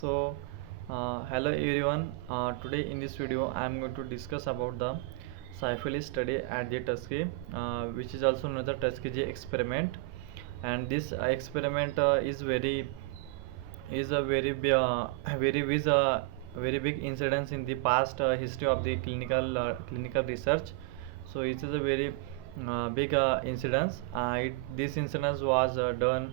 Hello everyone. Today in this video, I am going to discuss about the syphilis study at the Tuskegee, which is also known as the Tuskegee experiment. And this experiment is a very big incidence in the past history of the clinical research. So it is a very big incidence. This incidence was done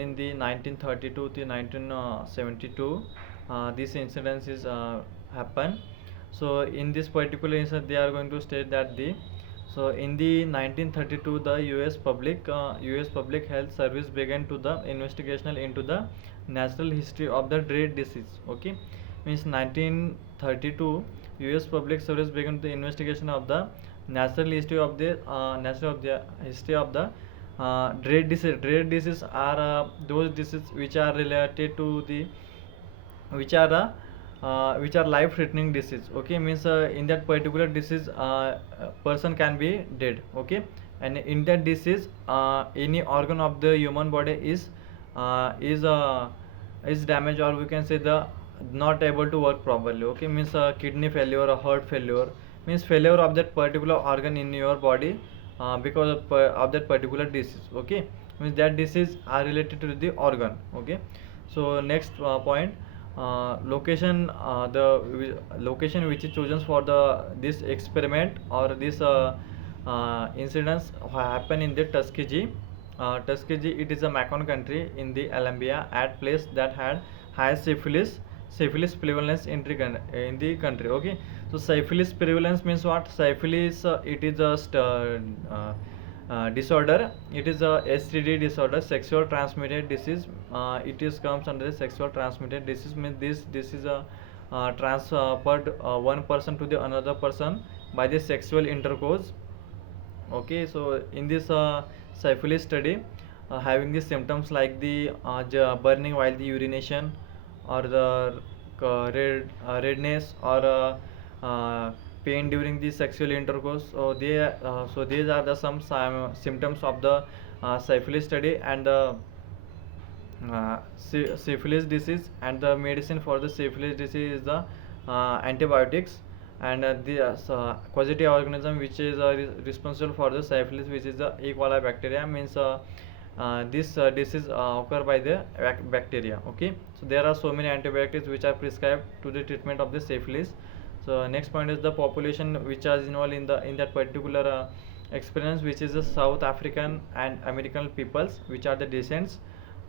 in the 1932 to 1972. This incidence is happened. So in this particular instance, they are going to state that the so in the 1932, the US Public Health Service began to the investigational into the natural history of the dread disease. Okay, means 1932, US Public Service began the investigation of the natural of the history of the dread disease. Dread disease are those diseases which are related to the which are life threatening disease. Okay, means in that particular disease a person can be dead. Okay, and in that disease any organ of the human body uh, is uh, is damaged, or we can say the not able to work properly. Okay, means kidney failure or heart failure, means failure of that particular organ in your body because of that particular disease. Okay, means that disease are related to the organ. Okay, so next point, location which is chosen for the this experiment or this incidents happen in the Tuskegee. Tuskegee, it is a Macon country in the Columbia, at place that had high syphilis prevalence in the country. Okay, so syphilis prevalence means what? Syphilis, it is a disorder. It is a STD disorder, sexual transmitted disease. It is comes under the sexual transmitted disease. Means this is a transferred one person to the another person by the sexual intercourse. Okay, so in this syphilis study, having the symptoms like the burning while the urination, or the redness, or pain during the sexual intercourse. So these are the some symptoms of the syphilis study. And the syphilis disease, and the medicine for the syphilis disease is the antibiotics. And the causative organism which is responsible for the syphilis, which is the E. coli bacteria, means this disease occur by the bacteria. Okay, so there are so many antibiotics which are prescribed to the treatment of the syphilis. So next point is the population which is involved in that particular experience, which is the South African and American peoples, which are the descents.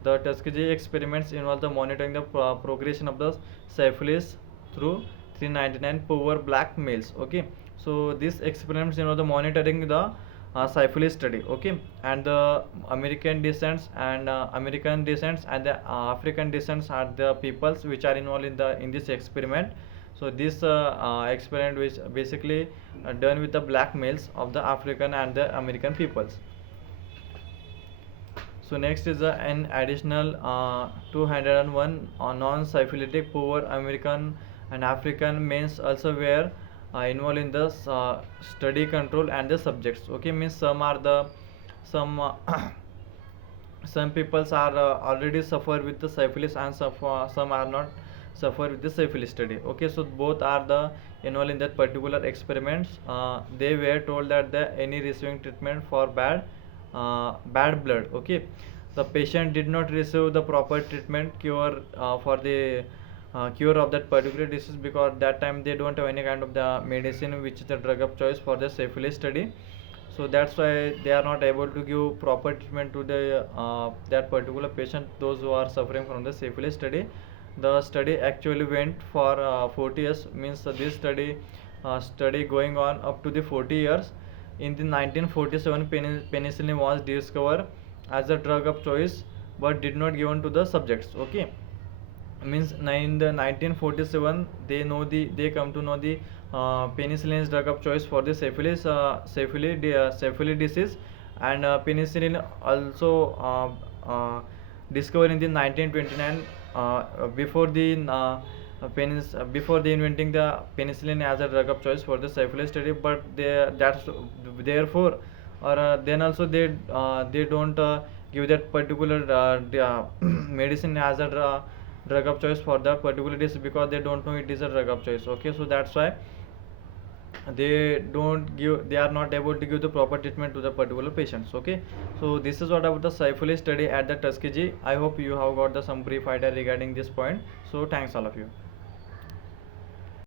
The Tuskegee experiments involve the monitoring the progression of the syphilis through 399 poor black males. Okay, so these experiments involve the monitoring the syphilis study. Okay, and the American descents and the African descents are the peoples which are involved in this experiment. So this experiment which basically done with the black males of the African and the American peoples. So next is an additional 201 non-syphilitic poor American and African males also were involved in the study control and the subjects. Okay, means some some peoples are already suffer with the syphilis, and some are not suffer with the syphilis study. Okay, so both are the involved in that particular experiments. They were told that the any receiving treatment for bad blood. Okay, the patient did not receive the proper treatment cure for the cure of that particular disease, because that time they don't have any kind of the medicine which is the drug of choice for the syphilis study. So that's why they are not able to give proper treatment to the that particular patient, those who are suffering from the syphilis study. The study actually went for 40 years, means this study going on up to the 40 years. In the 1947, penicillin was discovered as a drug of choice, but did not given to the subjects. Okay, means in the 1947 they come to know the penicillin is drug of choice for the syphilis disease. And penicillin also discovered in the 1929, before before the inventing the penicillin as a drug of choice for the syphilis study. But that's therefore, or then also they don't give that particular medicine as a drug of choice for that particular disease, because they don't know it is a drug of choice. Okay, so that's why they are not able to give the proper treatment to the particular patients. Okay, so this is what about the syphilis study at the Tuskegee. I hope you have got the some brief idea regarding this point. So thanks all of you.